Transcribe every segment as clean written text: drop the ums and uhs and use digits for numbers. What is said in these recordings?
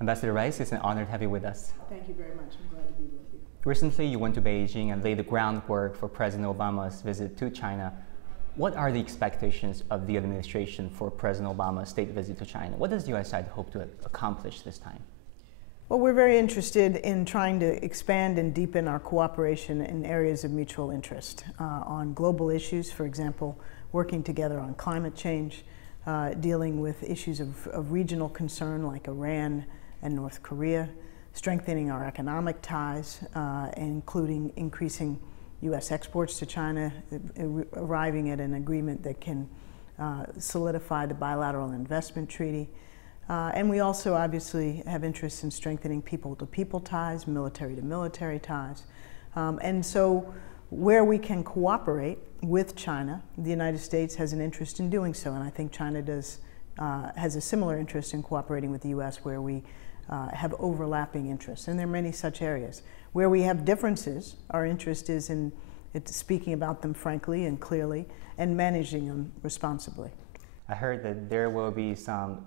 Ambassador Rice, it's an honor to have you with us. Thank you very much. I'm glad to be with you. Recently, you went to Beijing and laid the groundwork for President Obama's visit to China. What are the expectations of the administration for President Obama's state visit to China? What does the U.S. side hope to accomplish this time? Well, we're very interested in trying to expand and deepen our cooperation in areas of mutual interest on global issues, for example, working together on climate change, dealing with issues of regional concern like Iran and North Korea, strengthening our economic ties, including increasing U.S. exports to China, arriving at an agreement that can solidify the bilateral investment treaty. And we also obviously have interest in strengthening people-to-people ties, military-to-military ties. And so where we can cooperate with China, the United States has an interest in doing so. And I think China has a similar interest in cooperating with the U.S. where we have overlapping interests. And there are many such areas. Where we have differences, our interest is in speaking about them frankly and clearly and managing them responsibly. I heard that there will be some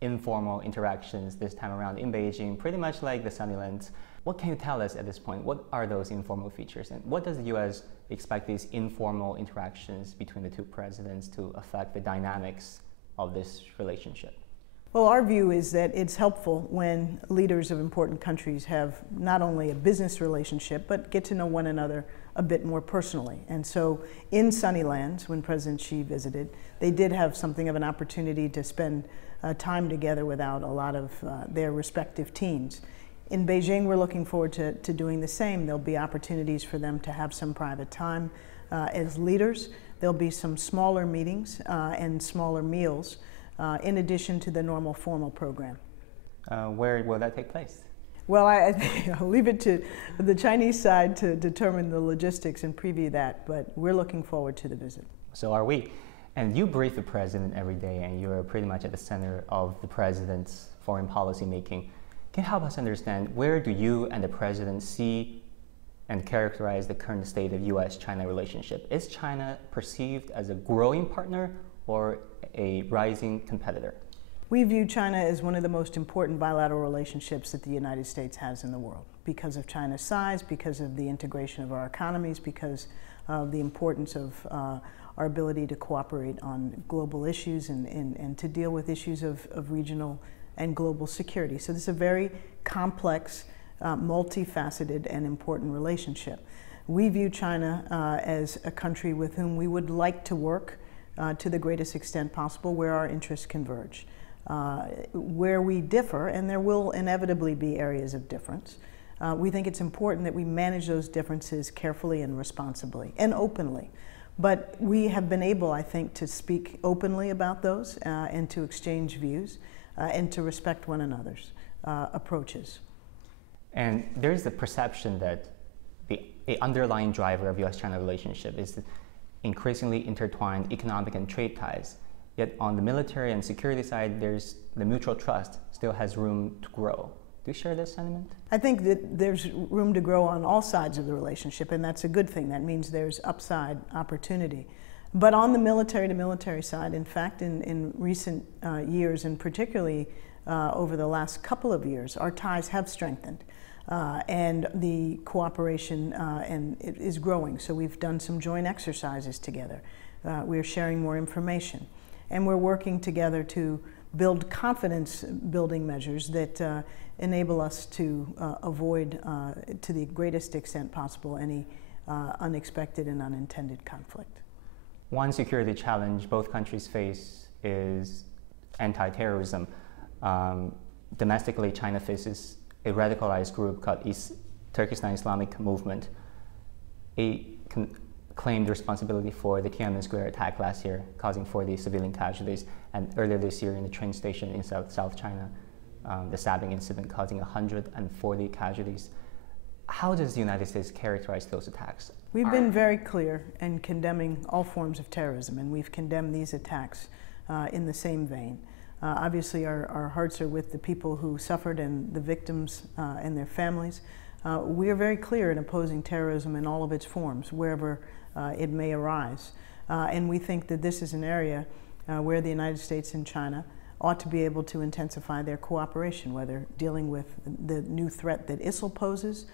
informal interactions this time around in Beijing, pretty much like the Sunnylands. What can you tell us at this point? What are those informal features, and what does the U.S. expect these informal interactions between the two presidents to affect the dynamics of this relationship? Well, our view is that it's helpful when leaders of important countries have not only a business relationship, but get to know one another a bit more personally. And so in Sunnylands, when President Xi visited, they did have something of an opportunity to spend time together without a lot of their respective teams. In Beijing, we're looking forward to doing the same. There'll be opportunities for them to have some private time as leaders. There'll be some smaller meetings and smaller meals in addition to the normal formal program. Where will that take place? Well, I'll leave it to the Chinese side to determine the logistics and preview that, but we're looking forward to the visit. So are we. And you brief the president every day, and you're pretty much at the center of the president's foreign policy making. Can you help us understand, where do you and the president see and characterize the current state of U.S.-China relationship? Is China perceived as a growing partner or a rising competitor? We view China as one of the most important bilateral relationships that the United States has in the world because of China's size, because of the integration of our economies, because of the importance of our ability to cooperate on global issues and to deal with issues of regional and global security. So this is a very complex, multifaceted and important relationship. We view China as a country with whom we would like to work to the greatest extent possible where our interests converge. Where we differ, and there will inevitably be areas of difference, we think it's important that we manage those differences carefully and responsibly and openly. But we have been able, I think, to speak openly about those and to exchange views and to respect one another's approaches. And there's the perception that the underlying driver of U.S.-China relationship is the increasingly intertwined economic and trade ties. Yet on the military and security side, there's the mutual trust still has room to grow. Do you share this sentiment? I think that there's room to grow on all sides of the relationship, and that's a good thing. That means there's upside opportunity. But on the military-to-military side, in fact, in recent years, and particularly over the last couple of years, our ties have strengthened. And the cooperation is growing. So we've done some joint exercises together. We're sharing more information. And we're working together to build confidence-building measures that enable us to avoid, to the greatest extent possible, any unexpected and unintended conflict. One security challenge both countries face is anti-terrorism. Domestically, China faces a radicalized group called Turkestan Islamic Movement. Claimed responsibility for the Tiananmen Square attack last year, causing 40 civilian casualties, and earlier this year in the train station in South China, the stabbing incident causing 140 casualties. How does the United States characterize those attacks? We've been very clear in condemning all forms of terrorism, and we've condemned these attacks in the same vein. Obviously, our hearts are with the people who suffered and the victims and their families. We are very clear in opposing terrorism in all of its forms, wherever it may arise. And we think that this is an area where the United States and China ought to be able to intensify their cooperation, whether dealing with the new threat that ISIL poses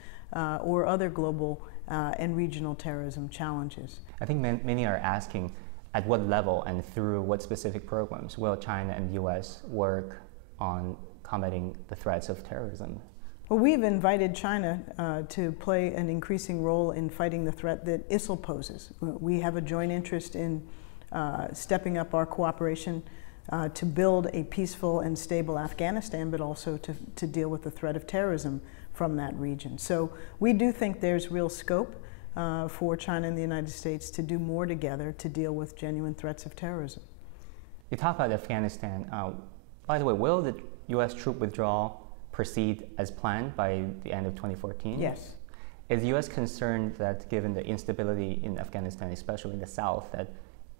or other global and regional terrorism challenges. I think many are asking at what level and through what specific programs will China and the U.S. work on combating the threats of terrorism? Well, we've invited China to play an increasing role in fighting the threat that ISIL poses. We have a joint interest in stepping up our cooperation to build a peaceful and stable Afghanistan, but also to deal with the threat of terrorism from that region. So we do think there's real scope for China and the United States to do more together to deal with genuine threats of terrorism. You talk about Afghanistan. By the way, will the U.S. troop withdrawal proceed as planned by the end of 2014? Yes. Is the U.S. concerned that given the instability in Afghanistan, especially in the south, that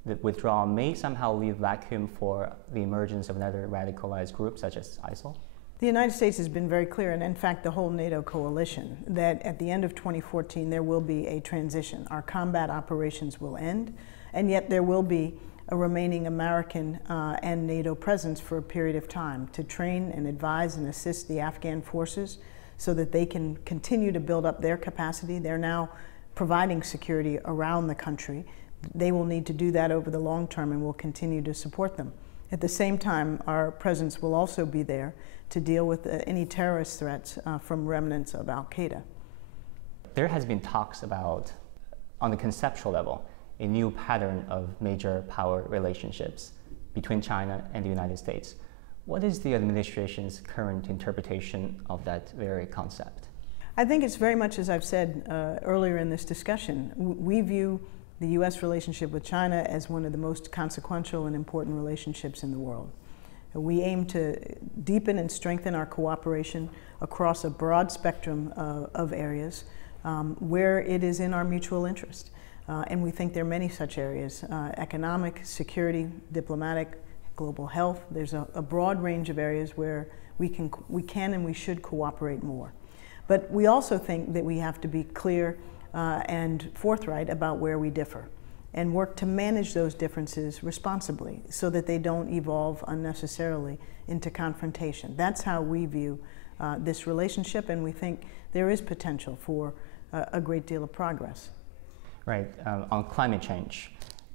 the withdrawal may somehow leave vacuum for the emergence of another radicalized group such as ISIL? The United States has been very clear, and in fact the whole NATO coalition, that at the end of 2014 there will be a transition. Our combat operations will end, and yet there will be a remaining American and NATO presence for a period of time to train and advise and assist the Afghan forces so that they can continue to build up their capacity. They're now providing security around the country. They will need to do that over the long term, and we'll continue to support them. At the same time, our presence will also be there to deal with any terrorist threats from remnants of al-Qaeda. There has been talks about, on the conceptual level, a new pattern of major power relationships between China and the United States. What is the administration's current interpretation of that very concept? I think it's very much, as I've said earlier in this discussion, we view the U.S. relationship with China as one of the most consequential and important relationships in the world. We aim to deepen and strengthen our cooperation across a broad spectrum of areas where it is in our mutual interest. And we think there are many such areas: economic, security, diplomatic, global health. There's a broad range of areas where we can and we should cooperate more. But we also think that we have to be clear and forthright about where we differ and work to manage those differences responsibly so that they don't evolve unnecessarily into confrontation. That's how we view this relationship, and we think there is potential for a great deal of progress. Right. On climate change,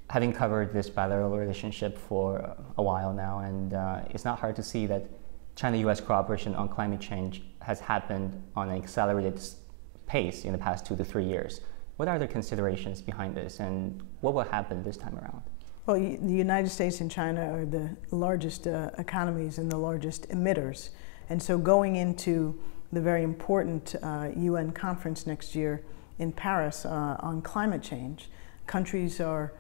having covered this bilateral relationship for a while now, and it's not hard to see that China-U.S. cooperation on climate change has happened on an accelerated pace in the past 2 to 3 years. What are the considerations behind this, and what will happen this time around? Well, the United States and China are the largest economies and the largest emitters. And so going into the very important UN conference next year in Paris on climate change, countries are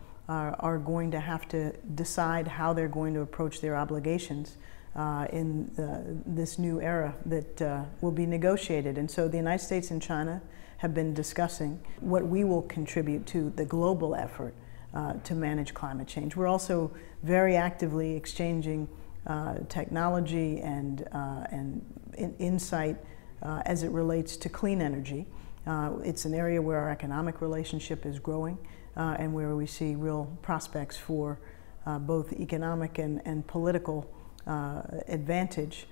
going to have to decide how they're going to approach their obligations in this new era that will be negotiated. And so the United States and China have been discussing what we will contribute to the global effort to manage climate change. We're also very actively exchanging technology and insight as it relates to clean energy. It's an area where our economic relationship is growing and where we see real prospects for both economic and political advantage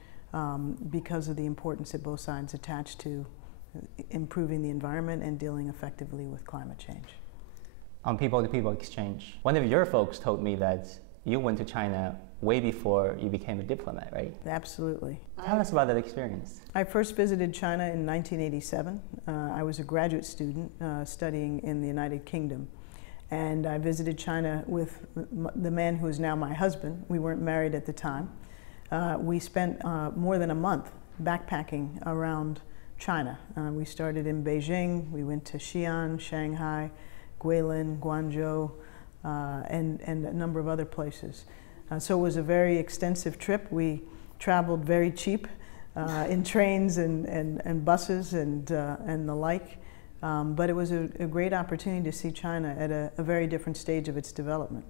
because of the importance that both sides attach to improving the environment and dealing effectively with climate change. On people-to-people exchange, one of your folks told me that you went to China way before you became a diplomat, right? Absolutely. Tell us about that experience. I first visited China in 1987. I was a graduate student studying in the United Kingdom. And I visited China with the man who is now my husband. We weren't married at the time. We spent more than a month backpacking around China. We started in Beijing, we went to Xi'an, Shanghai, Guilin, Guangzhou, and a number of other places. So it was a very extensive trip. We traveled very cheap in trains and buses and the like. But it was a great opportunity to see China at a very different stage of its development.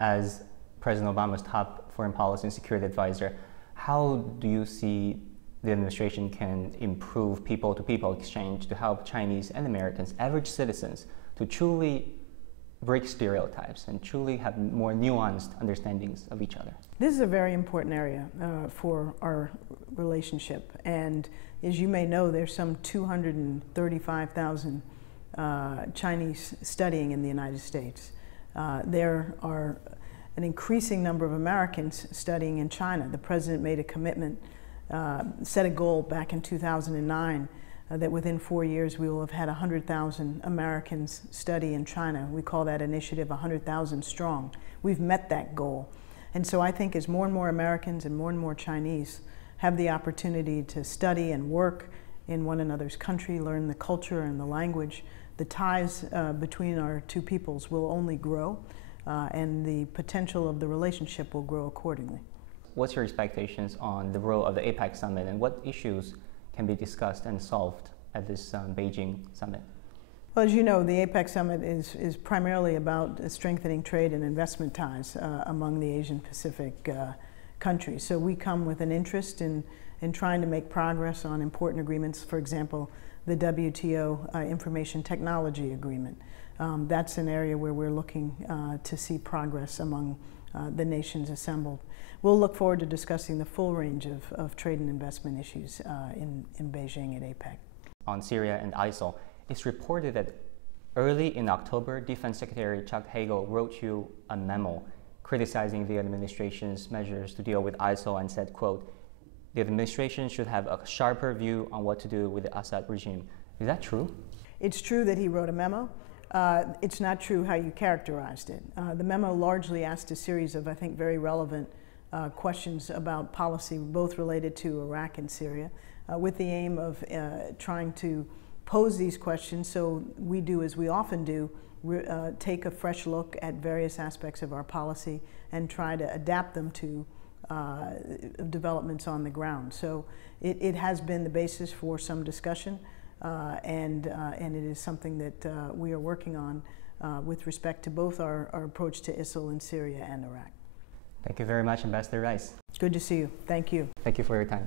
As President Obama's top foreign policy and security advisor, how do you see the administration can improve people-to-people exchange to help Chinese and Americans, average citizens, to truly break stereotypes and truly have more nuanced understandings of each other? This is a very important area for our relationship. And as you may know, there's some 235,000 Chinese studying in the United States. There are an increasing number of Americans studying in China. The president made a commitment, set a goal back in 2009 that within 4 years we will have had 100,000 Americans study in China. We call that initiative 100,000 strong. We've met that goal. And so I think as more and more Americans and more Chinese have the opportunity to study and work in one another's country, learn the culture and the language, the ties between our two peoples will only grow, and the potential of the relationship will grow accordingly. What's your expectations on the role of the APEC summit, and what issues can be discussed and solved at this Beijing summit? Well, as you know, the APEC summit is primarily about strengthening trade and investment ties among the Asian Pacific countries. So we come with an interest in trying to make progress on important agreements, for example, the WTO Information Technology Agreement. That's an area where we're looking to see progress among the nations assembled. We'll look forward to discussing the full range of trade and investment issues in Beijing at APEC. On Syria and ISIL, it's reported that early in October, Defense Secretary Chuck Hagel wrote you a memo criticizing the administration's measures to deal with ISIL and said, quote, "The administration should have a sharper view on what to do with the Assad regime." Is that true? It's true that he wrote a memo. It's not true how you characterized it. The memo largely asked a series of, I think, very relevant questions about policy, both related to Iraq and Syria, with the aim of trying to pose these questions so we do, as we often do, take a fresh look at various aspects of our policy and try to adapt them to developments on the ground. So it has been the basis for some discussion, and it is something that we are working on with respect to both our approach to ISIL in Syria and Iraq. Thank you very much, Ambassador Rice. Good to see you. Thank you. Thank you for your time.